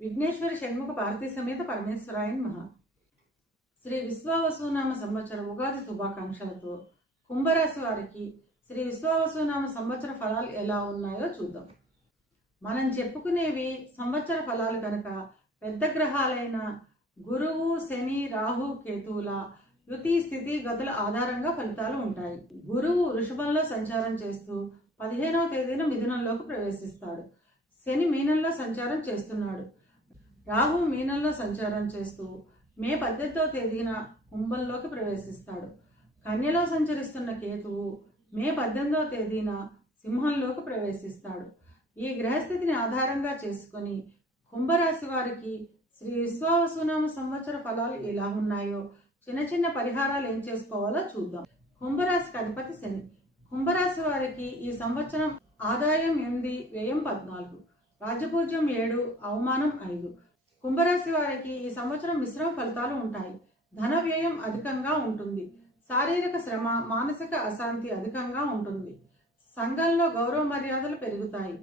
విఘ్నేశ్వర షణ్ముఖ పార్వతీ సమేత పరమేశ్వరాయ నమః. శ్రీ విశ్వావసునామ సంవత్సర ఉగాది శుభాకాంక్షలతో కుంభరాశి వారికి శ్రీ విశ్వావసునామ సంవత్సర ఫలాలు ఎలా ఉన్నాయో చూద్దాం. మనం చెప్పుకునేవి సంవత్సర ఫలాలు కనుక పెద్ద గ్రహాలైన గురువు, శని, రాహు, కేతువుల యుతి స్థితి గతుల ఆధారంగా ఫలితాలు ఉంటాయి. గురువు వృషభంలో సంచారం చేస్తూ 15వ తేదీన మిథునంలోకి ప్రవేశిస్తాడు. శని మీనంలో సంచారం చేస్తున్నాడు. రాహు మీనంలో సంచారం చేస్తూ మే 18వ తేదీన కుంభంలోకి ప్రవేశిస్తాడు. కన్యలో సంచరిస్తున్న కేతువు మే 18వ తేదీన సింహంలోకి ప్రవేశిస్తాడు. ఈ గ్రహస్థితిని ఆధారంగా చేసుకొని కుంభరాశి వారికి శ్రీ విశ్వావసునామ సంవత్సర ఫలాలు ఎలా ఉన్నాయో చిన్న చిన్న పరిహారాలు ఏం చేసుకోవాలో చూద్దాం. కుంభరాశికి అధిపతి శని. కుంభరాశి వారికి ఈ సంవత్సరం ఆదాయం 8, వ్యయం 14, రాజపూజ్యం 7, అవమానం 5. కుంభరాశి వారికి ఈ సంవత్సరం మిశ్రమ ఫలితాలు ఉంటాయి. ధన వ్యయం అధికంగా ఉంటుంది. శారీరక శ్రమ, మానసిక అశాంతి అధికంగా ఉంటుంది. సంఘంలో గౌరవ మర్యాదలు పెరుగుతాయి.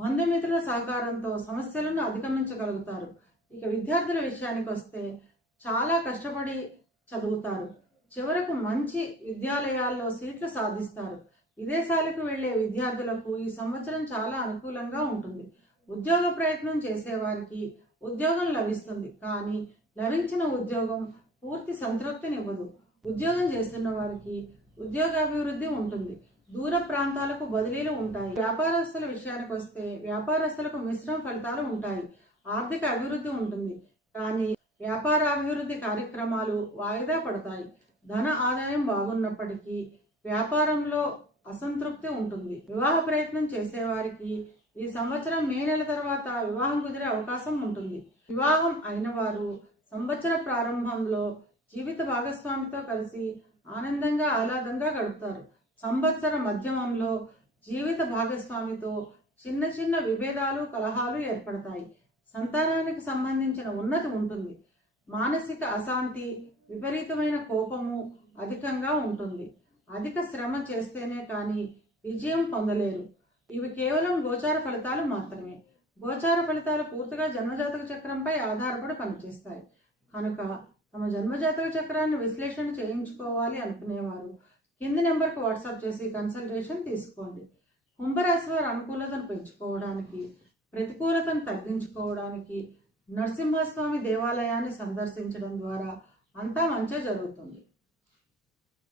బంధుమిత్రుల సహకారంతో సమస్యలను అధిగమించగలుగుతారు. ఇక విద్యార్థుల విషయానికి వస్తే చాలా కష్టపడి చదువుతారు. చివరకు మంచి విద్యాలయాల్లో సీట్లు సాధిస్తారు. విదేశాలకు వెళ్లే విద్యార్థులకు ఈ సంవత్సరం చాలా అనుకూలంగా ఉంటుంది. ఉద్యోగ ప్రయత్నం చేసేవారికి ఉద్యోగం లభిస్తుంది. కానీ లభించిన ఉద్యోగం పూర్తి సంతృప్తినివ్వదు. ఉద్యోగం చేస్తున్న వారికి ఉద్యోగాభివృద్ధి ఉంటుంది. దూర ప్రాంతాలకు బదిలీలు ఉంటాయి. వ్యాపారస్తుల విషయానికి వస్తే వ్యాపారస్తులకు మిశ్రమ ఫలితాలు ఉంటాయి. ఆర్థిక అభివృద్ధి ఉంటుంది. కానీ వ్యాపారాభివృద్ధి కార్యక్రమాలు వాయిదా పడతాయి. ధన ఆదాయం బాగున్నప్పటికీ వ్యాపారంలో అసంతృప్తి ఉంటుంది. వివాహ ప్రయత్నం చేసేవారికి ఈ సంవత్సరం మే నెల తర్వాత వివాహం కుదిరే అవకాశం ఉంటుంది. వివాహం అయిన వారు సంవత్సర ప్రారంభంలో జీవిత భాగస్వామితో కలిసి ఆనందంగా ఆహ్లాదంగా గడుపుతారు. సంవత్సర మధ్యమంలో జీవిత భాగస్వామితో చిన్న చిన్న విభేదాలు, కలహాలు ఏర్పడతాయి. సంతానానికి సంబంధించిన ఉన్నతి ఉంటుంది. మానసిక అశాంతి, విపరీతమైన కోపము అధికంగా ఉంటుంది. అధిక శ్రమ చేస్తేనే కానీ విజయం పొందలేరు. ఇవి కేవలం గోచార ఫలితాలు మాత్రమే. గోచార ఫలితాలు పూర్తిగా జన్మజాతక చక్రంపై ఆధారపడి పనిచేస్తాయి. కనుక తమ జన్మజాతక చక్రాన్ని విశ్లేషణ చేయించుకోవాలి అనుకునేవారు కింది నెంబర్కి వాట్సాప్ చేసి కన్సల్టేషన్ తీసుకోండి. కుంభరాశి వారి అనుకూలతను పెంచుకోవడానికి, ప్రతికూలతను తగ్గించుకోవడానికి నరసింహస్వామి దేవాలయాన్ని సందర్శించడం ద్వారా అంతా మంచి జరుగుతుంది.